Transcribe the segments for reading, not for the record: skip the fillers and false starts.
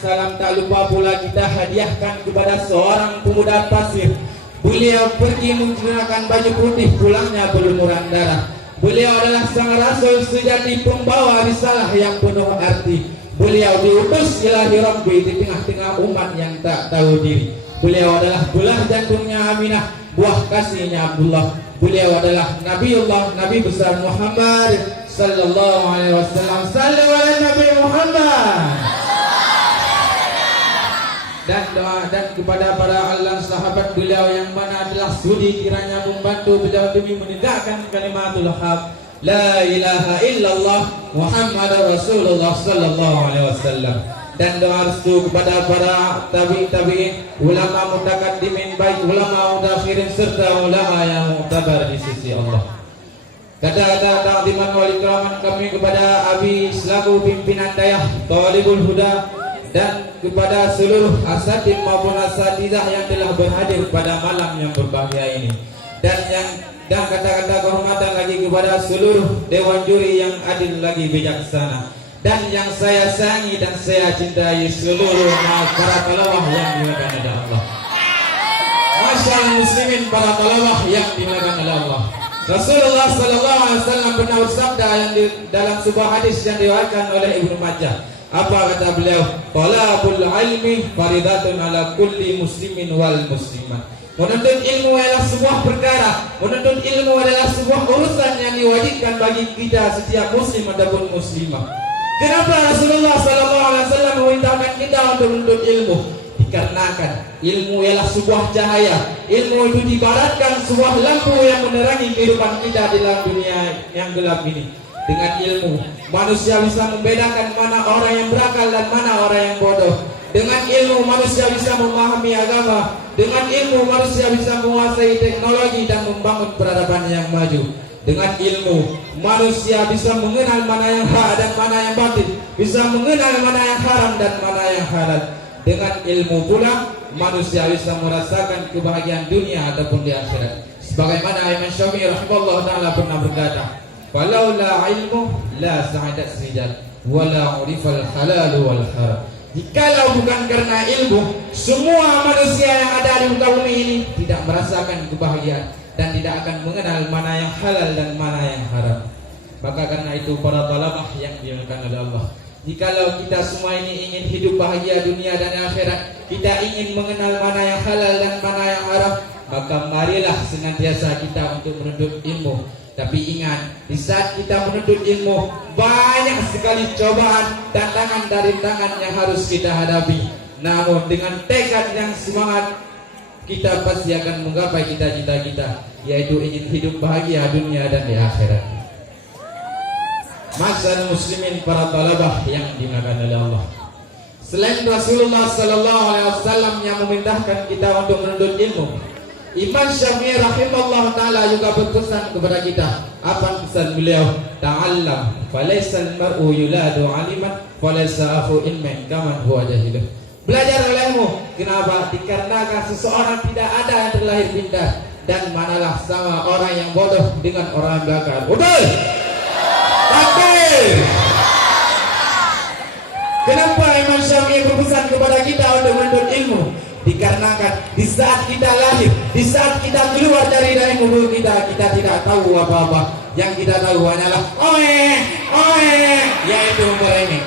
salam tak lupa pula kita hadiahkan kepada seorang pemuda pasir. Beliau pergi menggunakan baju putih, pulangnya berlumuran darah. Beliau adalah sang rasul sejati, pembawa risalah yang penuh arti. Beliau diutus ilahi Rabbi di tengah-tengah umat yang tak tahu diri. Beliau adalah belah jantungnya Aminah, buah kasihnya Abdullah. Beliau adalah Nabiullah, Nabi besar Muhammad sallallahu alaihi wasallam. Sallu ala Nabi Muhammad. Dan doa dan kepada para alam sahabat beliau yang mana adalah sudi kiranya membantu beliau demi menegakkan kalimatul haq la ilaha illallah Muhammadar Rasulullah sallallahu alaihi wasallam. Dan doa restu kepada para tabi'in, ulama mutaqaddimin, baik ulama mutakhirin serta ulama yang mu'tabar di sisi Allah. Kata-kata takdiman wal ikraman kami kepada Abi selaku pimpinan dayah Thalibul Huda, dan kepada seluruh asatid maupun asatidah yang telah berhadir pada malam yang berbahagia ini, dan kata-kata kehormatan lagi kepada seluruh dewan juri yang adil lagi bijaksana, dan yang saya sayangi dan saya cintai seluruh para talawah yang dimuliakan oleh Allah. Masyaallah muslimin para talawah yang dimuliakan oleh Allah. Rasulullah sallallahu alaihi wasallam pernah bersabda yang dalam sebuah hadis yang diriwayatkan oleh Ibnu Majah. Apa kata beliau? Talabul ilmi faridatun ala kulli muslimin wal muslimat. Menuntut ilmu adalah sebuah perkara, menuntut ilmu adalah sebuah urusan yang diwajibkan bagi kita setiap muslim ataupun muslimah. Kenapa Rasulullah sallallahu alaihi wasallam memerintahkan kita untuk menuntut ilmu? Dikarenakan ilmu ialah sebuah cahaya. Ilmu itu dibaratkan sebuah lampu yang menerangi kehidupan kita dalam dunia yang gelap ini. Dengan ilmu manusia bisa membedakan mana orang yang berakal dan mana orang yang bodoh. Dengan ilmu manusia bisa memahami agama. Dengan ilmu manusia bisa menguasai teknologi dan membangun peradaban yang maju. Dengan ilmu manusia bisa mengenal mana yang hak dan mana yang batil, bisa mengenal mana yang haram dan mana yang halal. Dengan ilmu pula manusia bisa merasakan kebahagiaan dunia ataupun di akhirat. Sebagaimana Imam Syafi'i rahimahullah taala pernah berkata, "Falaula ilmu la sa'adat rijal wala urifal halal wal haram." Jikalau bukan karena ilmu, semua manusia yang ada di muka bumi ini tidak merasakan kebahagiaan dan tidak akan mengenal mana yang halal dan mana yang haram. Maka karena itu para talabah yang dimuliakan oleh Allah, jikalau kita semua ini ingin hidup bahagia dunia dan akhirat, kita ingin mengenal mana yang halal dan mana yang haram, maka marilah senantiasa kita untuk menuntut ilmu. Tapi ingat, di saat kita menuntut ilmu, banyak sekali cobaan, tantangan dari tangan yang harus kita hadapi. Namun dengan tekad yang semangat, kita pasti akan menggapai cita-cita kita, yaitu ingin hidup bahagia dunia dan di akhirat. Masyaallah muslimin para talabah yang dimuliakan oleh Allah. Selain Rasulullah sallallahu alaihi wasallam yang memerintahkan kita untuk menuntut ilmu, Imam Syafi'i rahimahullah taala juga berpesan kepada kita. Apa pesan beliau? Ta'allam falaisal mar'u yuladu 'aliman falaisa akhu ilmin kaman huwa jahil. Belajar ilmu. Kenapa? Dikarenakan seseorang tidak ada yang terlahir pintar, dan manalah sama orang yang bodoh dengan orang yang bakar. Betul? Takbir. Kenapa Imam Syafi'i berpesan kepada kita untuk menuntut ilmu? Dikarenakan di saat kita lahir, di saat kita keluar dari kubur kita tidak tahu apa-apa. Yang kita tahu hanyalah yaitu meremeh.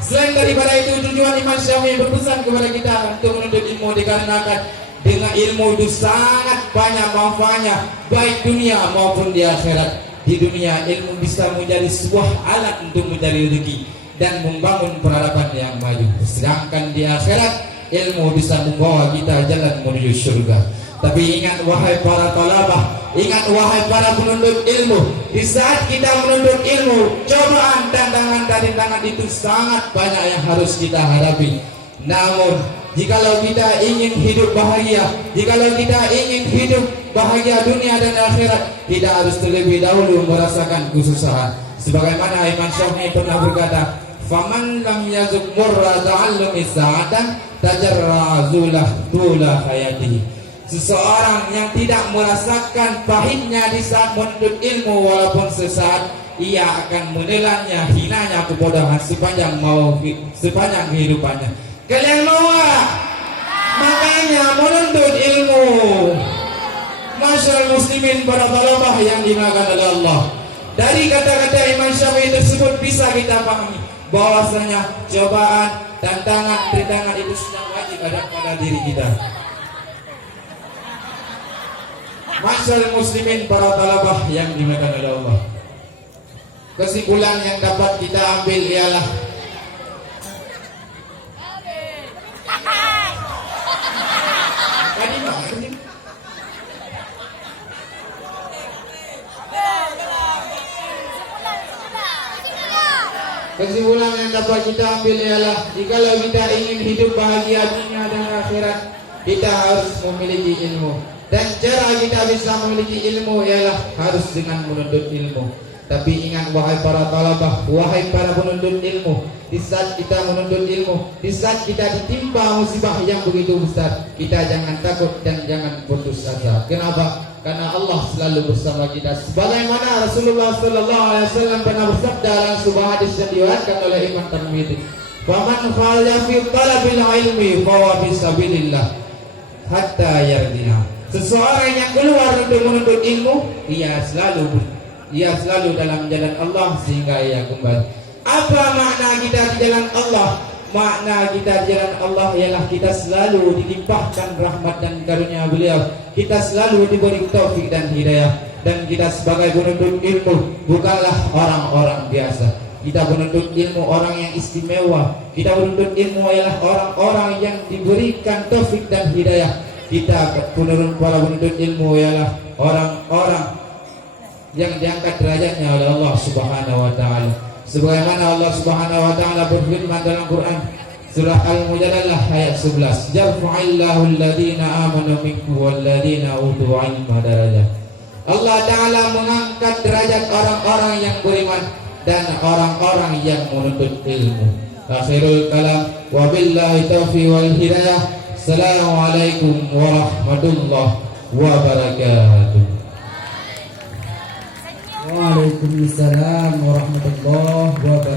Selain daripada itu, tujuan Imam Syafi'i berpesan kepada kita untuk menuntut ilmu dikarenakan dengan ilmu itu sangat banyak manfaatnya, baik dunia maupun di akhirat. Di dunia ilmu bisa menjadi sebuah alat untuk mencari rezeki dan membangun peradaban yang maju. Sedangkan di akhirat ilmu bisa membawa kita jalan menuju surga. Tapi ingat wahai para talabah, ingat wahai para penuntut ilmu, di saat kita menuntut ilmu, cobaan dan tantangan itu sangat banyak yang harus kita hadapi. Namun jikalau kita ingin hidup bahagia, jikalau kita ingin hidup bahagia dunia dan akhirat, tidak harus terlebih dahulu merasakan kesusahan. Sebagaimana Imam Syafi'i pernah berkata, "Faman lam yazuk murra ta'allumi sa'atan tajarra zulah tula hayatihi." Seseorang yang tidak merasakan pahitnya di saat menuntut ilmu walaupun sesaat, ia akan menelannya hinanya kebodohan sepanjang kehidupannya. Kalian mau gak? Makanya menuntut ilmu. Masyarakat muslimin para talabah yang dimakan oleh Allah. Dari kata-kata Imam Syafi'i tersebut bisa kita pahami bahwasanya cobaan, tantangan, rintangan itu sudah wajib ada pada diri kita. Masyarakat muslimin para talabah yang dimakan oleh Allah. Kesimpulan yang dapat kita ambil ialah kesimpulan yang dapat kita ambil ialah jikalau kita ingin hidup bahagia dunia dan akhirat, kita harus memiliki ilmu. Dan cara kita bisa memiliki ilmu ialah harus dengan menuntut ilmu. Tapi ingat wahai para talabah, wahai para penuntut ilmu, di saat kita menuntut ilmu, di saat kita ditimpa musibah yang begitu besar, kita jangan takut dan jangan putus asa. Kenapa? Karena Allah selalu bersama kita. Sebagaimana Rasulullah sallallahu alaihi wasallam pernah bersabda dalam sebuah hadis yang diriwayatkan oleh Imam Tirmidzi, "Faman khalla fi talabil ilmi fa huwa fi sabilillah hatta yardina." Seseorang yang keluar untuk menuntut ilmu, ia selalu dalam jalan Allah sehingga ia kembali. Apa makna kita di jalan Allah? Makna kita di jalan Allah ialah kita selalu dilimpahkan rahmat dan karunia beliau. Kita selalu diberi taufik dan hidayah. Dan kita sebagai penuntut ilmu bukanlah orang-orang biasa. Kita penuntut ilmu orang yang istimewa. Kita penuntut ilmu ialah orang-orang yang diberikan taufik dan hidayah. Kita para penuntut ilmu ialah orang-orang yang diangkat derajatnya oleh Allah Subhanahu wa taala. Sebagaimana Allah Subhanahu wa taala berfirman dalam Quran surah Al-Mujadalah ayat 11, "Yarfa'illahu alladhina amanu minkum walladhina utul 'ilma darajat." Allah taala mengangkat derajat orang-orang yang beriman dan orang-orang yang menuntut ilmu. Akhirul kalam, wabillahi taufiq wal hidayah. Assalamualaikum warahmatullahi wabarakatuh. Waalaikumsalam warahmatullahi wabarakatuh.